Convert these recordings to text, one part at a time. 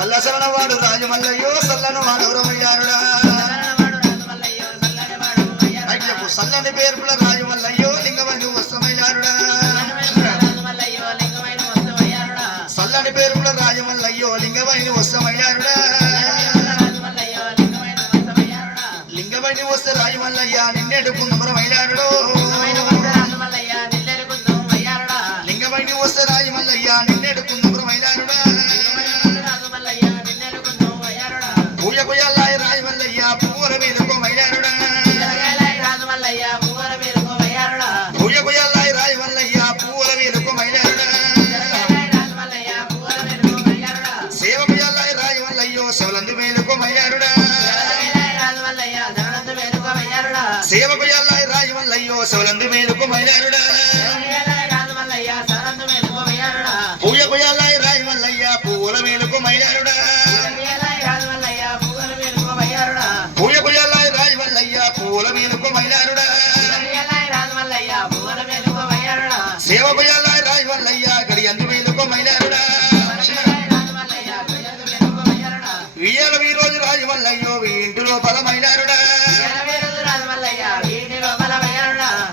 సల్లసలనవాడు రాజమల్లయ్యో సల్లను వాడవరమయ్యారుడా సల్లని పేర్పుల రాజమల్లయ్యో లింగమని వస్తమయ్యారుడా సల్లని పేర్పుల రాజమల్లయ్యో లింగమని వస్తమయ్యారుడా లింగమని వస్తే రాజమల్లయ్య నిన్నెడుకుందమరమయ్యారుడో లింగమని వస్తే రాజమల్లయ్య నిన్నెడుకుందమరమయ్యారుడా పూజ కొయ్యాలాయ రాజమల్లయ్య పువ్వుల మీద కోమయ్యారుడా పూజ కొయ్యాలాయ రాజమల్లయ్య పువ్వుల మీద కోమయ్యారుడా సేవ కొయ్యాలాయ రాజమల్లయ్యో శివలందు మీద కోమయ్యారుడా సేవ కొయ్యాలాయ రాజమల్లయ్యో శివలందు మీద కోమయ్యారుడా పూజ కొయ్యాలాయ రాజమల్లయ్య పువ్వుల మీద కోమయ్యారుడా పూజ కొయ్యాలాయ రాజమల్లయ్య పువ్వుల మీద కోమయ్యారుడా సేవ కొయ్యాలాయ రాజమల్లయ్య గడియందు మీద కోమయ్యారుడా వియ్యాల ఈ రోజు రాజమల్లయ్యో ఇంటిలో బలమైనారుడా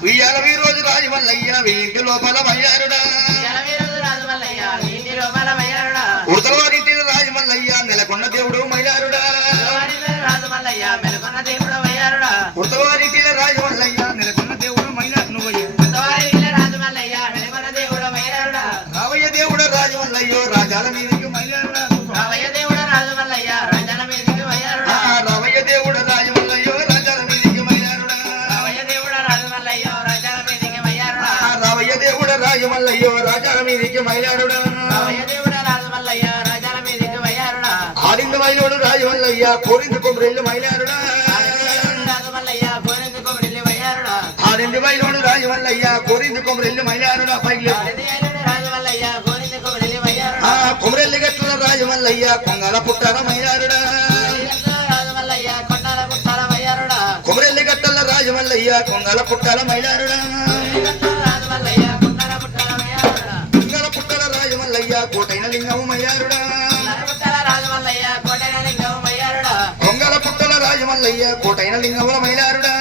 వియ్యాల ఈ రోజు రాజమల్లయ్య ఇంటిలో బలమయ్యారుడా ఉడతలవారింటి రాజమల్లయ్య నెలకొన్న దేవుడు మైలారుడా ఉడతలవారింటి రాజమల్లయ్య నెలకొన్న దేవుడు మైలారు రావయ్య దేవుడు రాజమల్లయ్యో రాజాల మీదకి మైలారుడా రావయ్య దేవుడు రాజమల్లయ్యో రాజాల మీదకి మైలారుడా రావయ్య దేవుడు రాజమల్లయ్యో రాజాల మీదకి మైలారుడా ఆడింది మైలోడు రాజమల్లయ్య కోరింది కొమ్మరెల్లు మైలారుడా ఆడింది మైలోడు రాజమల్లయ్య కోరింది కొమ్మరెల్లు మైలారుడా పైలు కొమ్మరెల్లి గట్ల రాజమల్లయ్య కొంగల పుట్టాల మైలారుడా కొమ్మరెల్లి గట్టల రాజమల్లయ్య కొంగల పుట్టాల మైలారుడా కొంగల పుట్టాల రాజమల్లయ్య కోటైన లింగము మైలారుడా కొంగల పుట్టల రాజమల్లయ్య కోటైన లింగముల మైలారుడా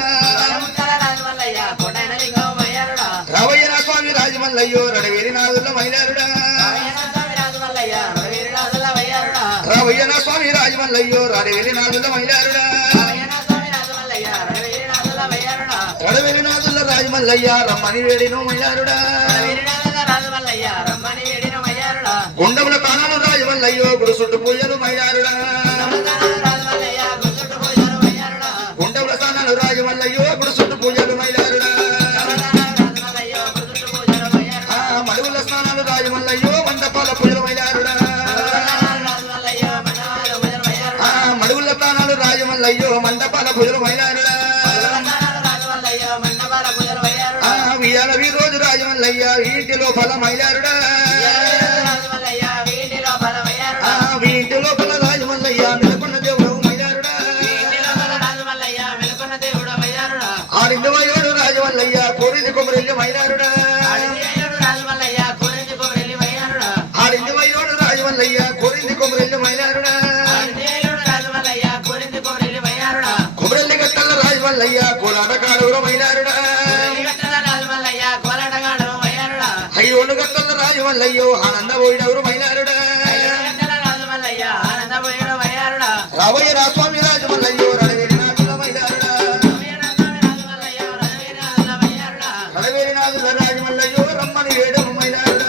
రావయ్య నా స్వామి రాజమల్లయ్యో రడవేరి నాదుల మైలారుడా రావయ్య నా స్వామి రాజమల్లయ్యో రడవేరి నాదుల మైలారుడా రడవేరి నాదుల రాజమల్లయ్య రమ్మని వేడిను మైలారుడా గుండముల తానాలు రాజమల్లయ్యో గుడి చుట్టు పూజలు మైలారుడా గుండముల తానాలు రాజమల్లయ్యో గుడి చుట్టు పూజలు మైలారుడా మడుగుల స్నానాలు రాజమల్లయ్యో మండపాల పూజలు మైలారుడా మడుగుల తానాలు రాజమల్లయ్యో మండపాల పూజలు మైలారుడా వియాల ఈ రోజు రాజమల్లయ్య ఇంటిలో ఫల మైలారుడా వీటి లోపల రాజమల్లయ్య నెలకొన్న దేవుడు మైలారుడా ఆడింది వయోడు రాజమల్లయ్య కోరింది కొమ్మరెల్లి మైలారుడా ఆడింది వయోడు రాజమల్లయ్య కోరింది కొమ్మరెల్లి మైలారుడా కొమ్మరెల్లి గట్టల రాజమల్లయ్య కోలాట కాడుగుర మైలారుడా అయ్యోడు గట్టల రాజమల్లయ్యో ఆనంద పోయినవరు మైలారుడా రావయ్య నా స్వామి రాజమల్లయ్యో రడవేరి నాదుల మైలారుడా రడవేరి నాదుల రాజమల్లయ్యో రమ్మని వేడము మైలారుడా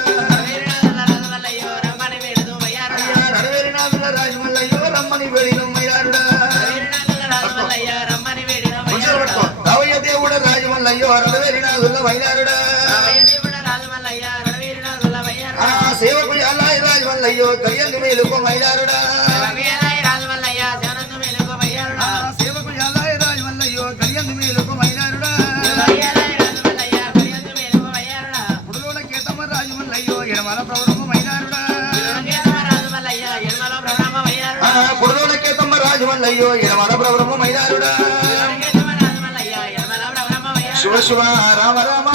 రడవేరి నాదుల రాజమల్లయ్యో రమ్మని వేడిను మైలారుడా రావయ్య దేవుడు రాజమల్లయ్యో రడవేరి నాదుల మైలారుడా సేవకు అలాయ రాజమల్లయ్యో కళ్యాణి మేలుకో మైలారుడా సేవకు అలాయ రాజమల్లయ్యో కళ్యాణి మేలుకో మైలారుడా పుడులోన కేతమ్మ రాజమల్లయ్యో ఎడమల ప్రవరము మైలారుడా పుడులోన కేతమ్మ రాజమల్లయ్యో ఎడమల ప్రవరము మైలారుడా శివ శివ రామ రామ